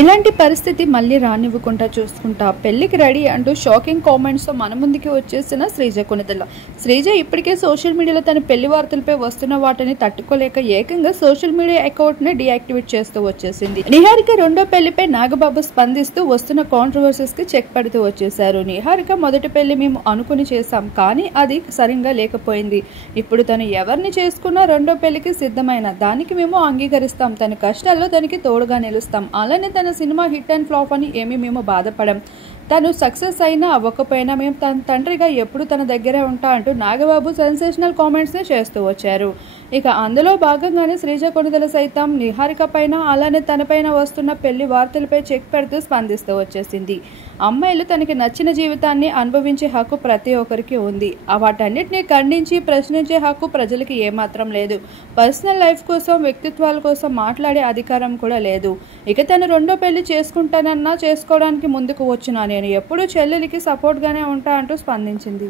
ఇలాంటి పరిస్థితి మళ్ళీ రానివ్వకుండా చూసుకుంటా పెళ్లికి రెడీ అంటూ షాకింగ్ కామెంట్స్ తో మన ముందుకి వచ్చేసిన శ్రీజ కొనిదెల. శ్రీజ ఇప్పటికే సోషల్ మీడియాలో తన పెళ్లి వార్తలపై వస్తున్న వాటిని తట్టుకోలేక ఏకంగా సోషల్ మీడియా అకౌంట్ ని డీయాక్టివేట్ చేస్తూ వచ్చేసింది. నిహారిక రెండో పెళ్లిపై నాగబాబు స్పందిస్తూ వస్తున్న కాంట్రవర్సీస్ కి చెక్ పెడుతూ వచ్చేశారు. నిహారిక మొదటి పెళ్లి మేము అనుకుని చేశాం, కానీ అది సరిగ్గా లేకపోయింది. ఇప్పుడు తను ఎవరిని చేసుకున్నా రెండో పెళ్లికి సిద్ధమైన దానికి మేము అంగీకరిస్తాం. తన కష్టాల్లో తనకి తోడుగా నిలుస్తాం. అలానే తన సినిమా హిట్ అండ్ ఫ్లాప్ అని ఏమీ మేము బాధపడం. తను సక్సెస్ అయినా అవ్వకపోయినా మేము తన తండ్రిగా ఎప్పుడు తన దగ్గరే ఉంటా అంటూ నాగబాబు సెన్సేషనల్ కామెంట్స్ ని చేస్తూ వచ్చారు. ఇక అందులో భాగంగానే శ్రీజ కొనిదెల సైతం నిహారిక పైన అలానే తనపైన వస్తున్న పెళ్లి వార్తలపై చెక్ పెడుతూ స్పందిస్తూ వచ్చేసింది. అమ్మాయిలు తనకి నచ్చిన జీవితాన్ని అనుభవించే హక్కు ప్రతి ఒక్కరికి ఉంది. వాటన్నిటిని ఖండించి ప్రశ్నించే హక్కు ప్రజలకి ఏమాత్రం లేదు. పర్సనల్ లైఫ్ కోసం వ్యక్తిత్వాల కోసం మాట్లాడే అధికారం కూడా లేదు. ఇక తను రెండో పెళ్లి చేసుకుంటానన్నా చేసుకోవడానికి ముందుకు వచ్చిన నేను ఎప్పుడూ చెల్లెలికి సపోర్ట్ గానే ఉంటా అంటూ స్పందించింది.